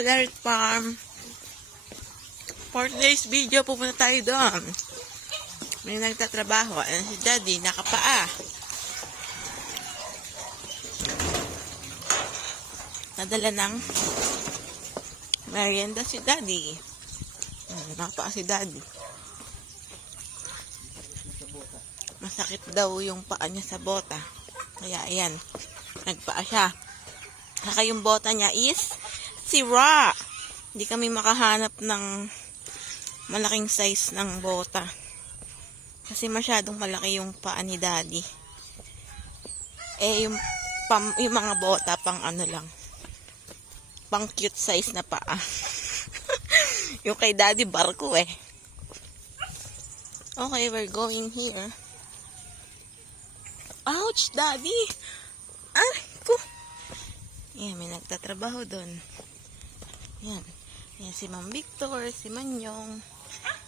Alert Farm. For today's video, pupunta tayo doon. May nagtatrabaho. Ayan si Daddy, nakapaa. Nadala ng merienda si Daddy. Nakapaa si Daddy. Masakit daw yung paa niya sa bota. Kaya ayan, nagpaa siya. Saka yung bota niya is sira. Hindi kami makahanap ng malaking size ng bota. Kasi masyadong malaki yung paa ni Daddy. Yung mga bota pang ano lang. Pang cute size na paa. Yung kay Daddy barko eh. Okay, we're going here. Ouch, Daddy! Ay, ko! Yan, may nagtatrabaho doon. Yan. Yan si Ma'am Victor, si Manyong.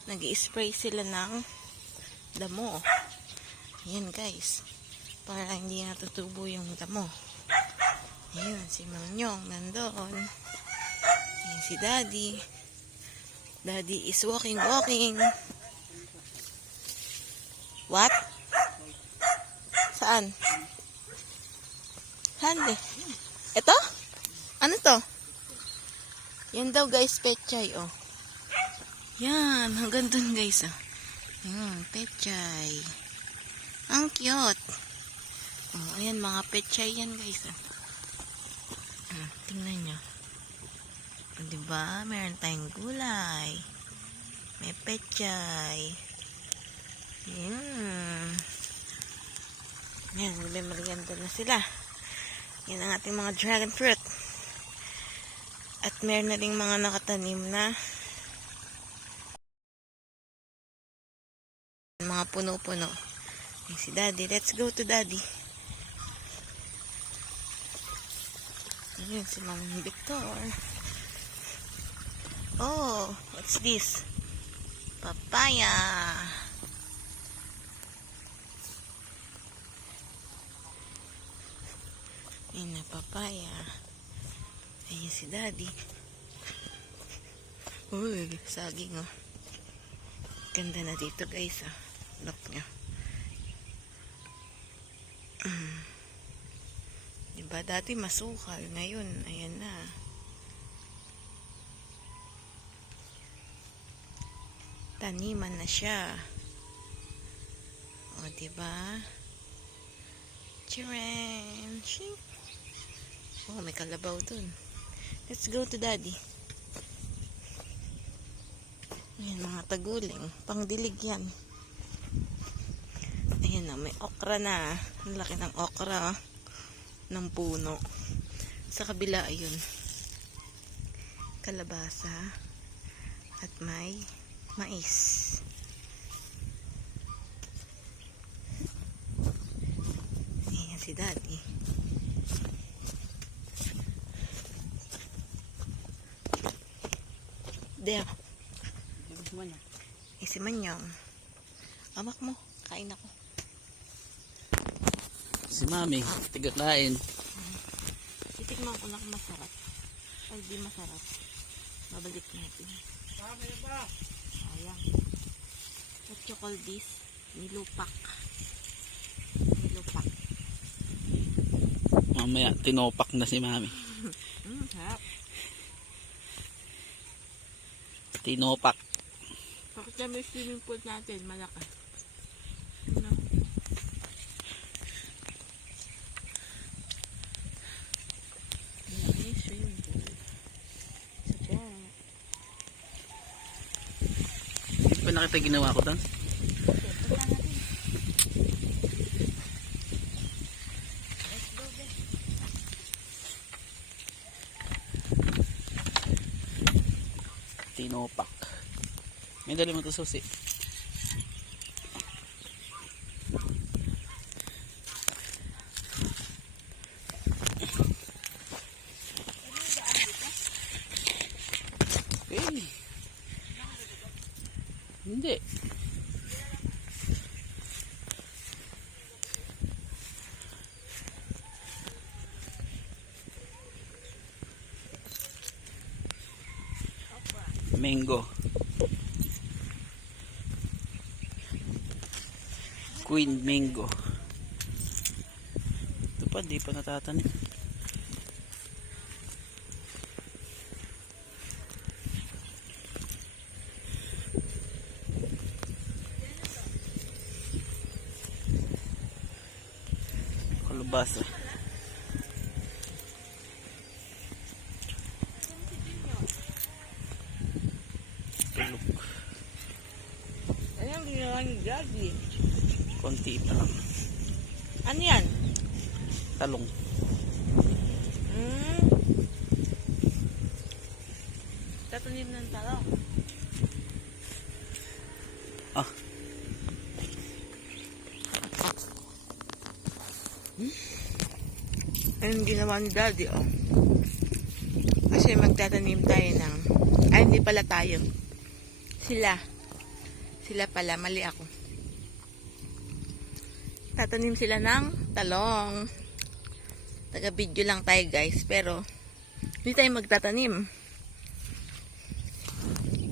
Nag-i-spray sila ng damo. Yan guys. Para hindi natutubo yung damo. Yan, si Manyong nandoon. Yan si Daddy. Daddy is walking. What? Saan? Saan eh? Ito? Ano to? Yan daw guys, pechay oh. Yan, hanggang dun guys oh. Yan, pechay. Ang cute. Oh, ayan mga pechay yan guys oh. Tingnan nyo. Oh, diba? Meron tayong gulay. May pechay. Yan. Yan, may merienda na sila. Yan ang ating mga dragon fruit. At meron na rin mga nakatanim na mga puno-puno. Yan si Daddy. Let's go to Daddy. Yan si Ma'am Victor. Oh, what's this? Papaya. Yan na papaya. Ayan si Daddy. Uy, saging oh. Ganda na dito guys ah. Look nyo. Diba dati masukal. Ngayon, ayan na. Taniman na siya. O diba? Chiren! Shing! Oh, may kalabaw dun. Let's go to Daddy. Ayan, mga taguling. Pangdilig yan. Ayan na, may okra na. Ang laki ng okra. Ng puno. Sa kabila, ayun. Kalabasa. At may mais. Ayan si Daddy. There. Si Manyong. Amak mo. Kain ako. Si Mami. Tigatlain. Titikman ko lang masarap. Ay, di masarap. Babalik natin. Ayan. What you call this? Nilupak. Nilupak. Mamaya tinopak na si Mami. Sarap. Tinopak. Bakit na may swimming pool natin? Malaki. No? Malaki swimming pool. Sa Hindi pa nakita ginawa ko doon. Tinopak. May dali mo ito susi. Hindi. Mango. Queen Mango. Ito pa, di pa natatanim. Kalabasa. Tulog. Ayan, ginawa ni Daddy. Konti pa lang. Ano yan? Talong. Tatanim ng talong. Ah, Ayun ginawa ni Daddy, oh. Kasi magtatanim tayo ng... Ay, hindi pala tayo. Sila. Sila pala, mali ako. Tatanim sila ng talong. Taga-video lang tayo, guys. Pero, hindi tayo magtatanim.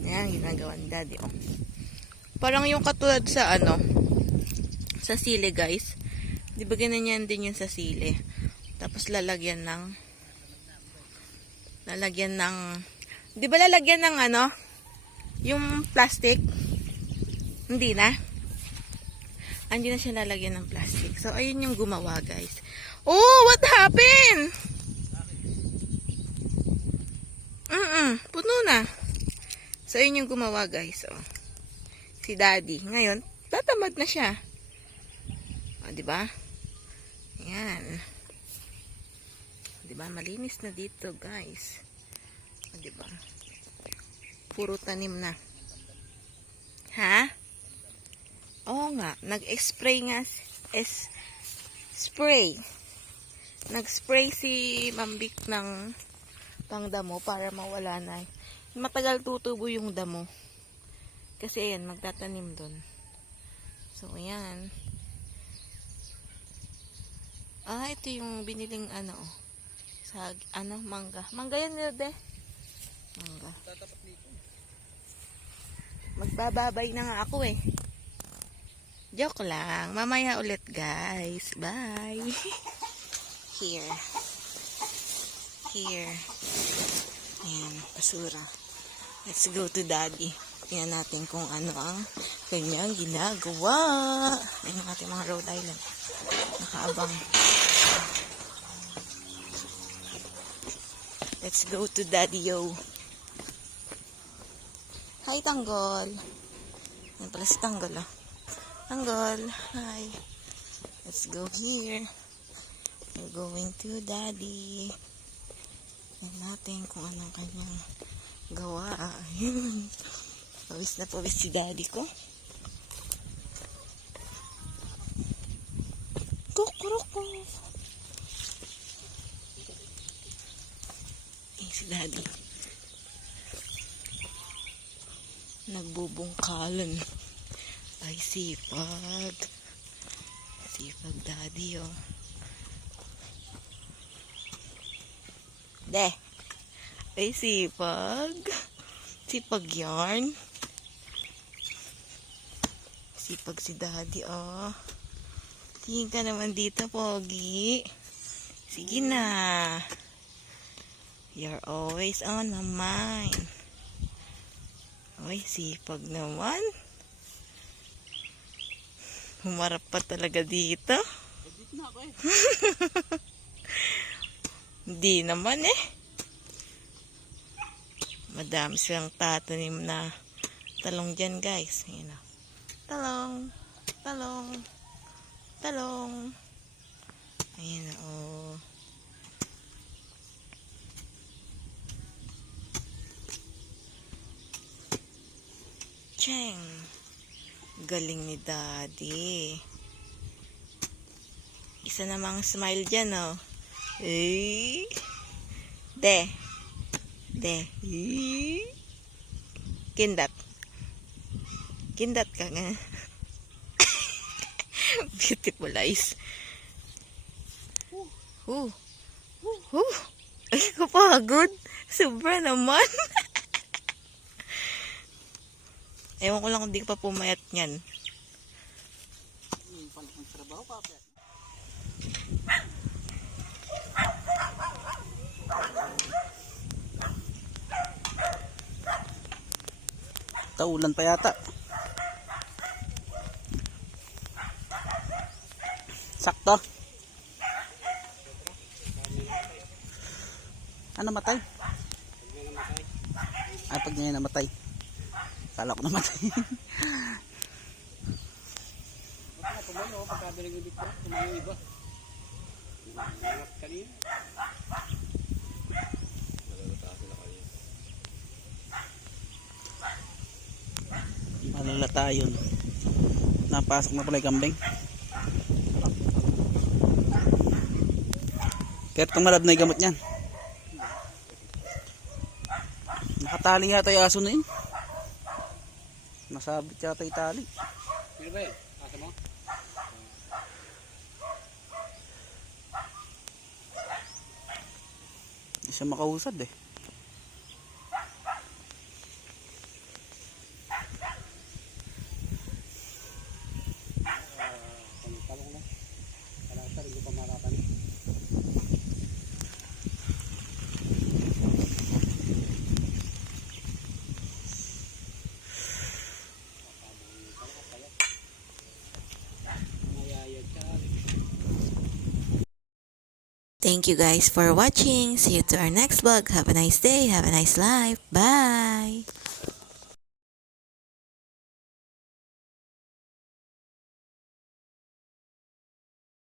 Ayan, ginagawa ni Daddy, oh. Parang yung katulad sa, sa sili, guys. Di ba ganyan din yun sa sili? Tapos lalagyan ng di ba lalagyan ng yung plastic? Hindi na. Hindi na siya lalagyan ng plastic. So, ayun yung gumawa, guys. Oh, what happened? Puno na. So, ayun yung gumawa, guys. Oh. Si Daddy. Ngayon, tatamad na siya. O, di ba? Ayan. Diba? Malinis na dito, guys. O, diba? Puro tanim na. Ha? Oo nga. Nag-spray nga. Spray. Nag-spray si Mambik ng pangdamo para mawala na. Matagal tutubo yung damo. Kasi ayan, magtatanim dun. So, ayan. Ah, ito yung biniling sa mangga. Mangga yan nila, mangga. Magbababay na nga ako eh. Joke lang. Mamaya ulit, guys. Bye. Here. Ayan, basura. Let's go to Daddy. Tingnan natin kung ano ang kanyang ginagawa. Ayan ang ating mga Rhode Island. Nakaabang. Let's go to Daddy-o. Hi, Tanggol. Yan pala si Tanggol, oh. Tanggol, hi. Let's go here. We're going to Daddy. Tignan natin kung anong kanyang gawa. Pawis na pawis si Daddy ko. Kukuroko. Si Daddy nagbubungkalan. Ay, sipag Daddy, oh. Ay, sipag yarn. Sipag si Daddy, oh. Tingin ka naman dito, Pogi. Sige na. You're always on my mind. Oy, sipag naman. Humarap pa talaga dito. edit na ako eh. Hindi naman eh. Madami silang tatanim na talong dyan, guys. Ayan, oh. Talong. Ayan, oh. Cheng. Galing ni Daddy. Isa namang smile dyan, oh. Eh. De. Kindat ka nga. Beautiful eyes. Ay, kapagod. Sobra naman. Ewan ko lang kung di ka pa pumayat niyan. Yung pala kong trabaho ka. Taulan pa yata. Sakto. Namatay? Ay, pag niya namatay. Kala ko namatay. Malalata yun. Napasok na pala yung kambing. Pero itong malab na yung gamot niyan. Nakatali yata yung aso na yun. Nasabit yata yung tali. Ano ba yun? Asa mo? Hindi siya makausad eh. Talong na. Wala ka rin pa makapan. Thank you guys for watching. See you to our next vlog. Have a nice day. Have a nice life. Bye!